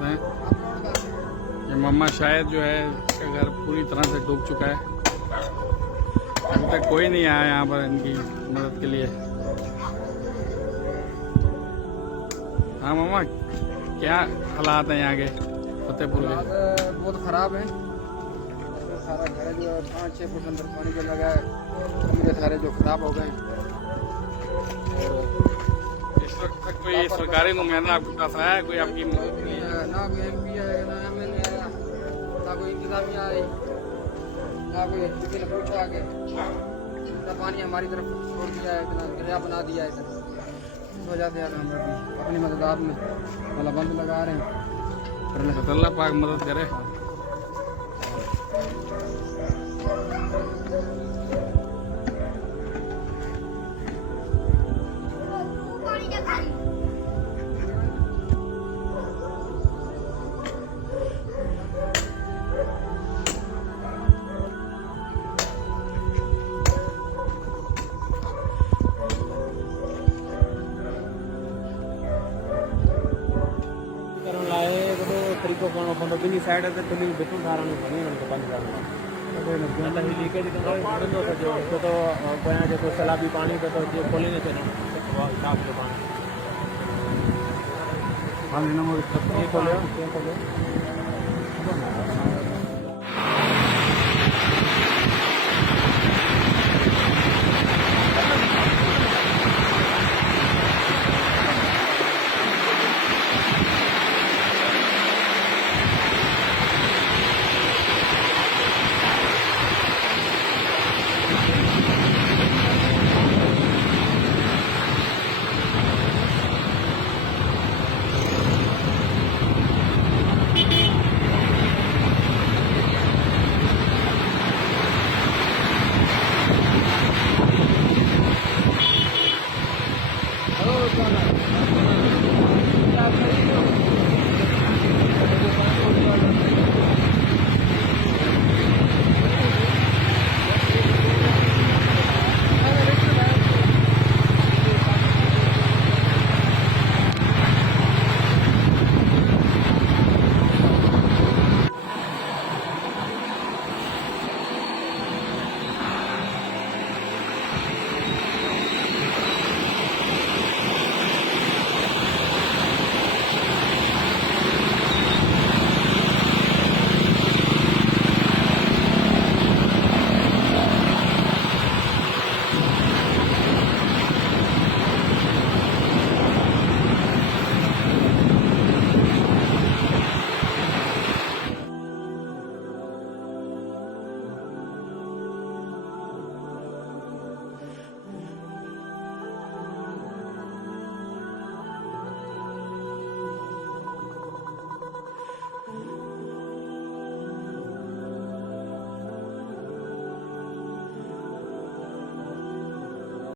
साथ हैं। ये मम्मा शायद जो है इसका घर पूरी तरह से डूब चुका है। अभी तक कोई नहीं आया यहाँ पर इनकी मदद के लिए। हाँ मम्मा, क्या हालात हैं यहाँ के फतेहपुर के? बहुत ख़राब है। सारा घर जो 5-6 फुट अंदर पानी जो लगा है, कमरे सारे जो ख़राब हो गए। इस वक्त तक कोई सरकारी नुमाइंदा आपके पास आया है? कोई आपकी मदद के लिए? ना कोई MP आया, ना MLA आया, ना कोई इंतजामिया आई, ना कोई किसी ने पूछा आगे। इतना पानी हमारी तरफ छोड़ दिया है, इतना दरिया बना दिया है। इस वजह से हम अभी अपनी मददात में मतलब बंद लगा रहे हैं। तो अल्लाह पाक मदद करे। तरीको बंदो बिनी साइड है तो बिल्कुल धारा नहीं बनी उनको बंद करना मतलब लीकेज बंद हो सके तो बना जो सैलाबी पानी पे तो जो खोले नहीं चले साफ जो पानी हाँ खोलो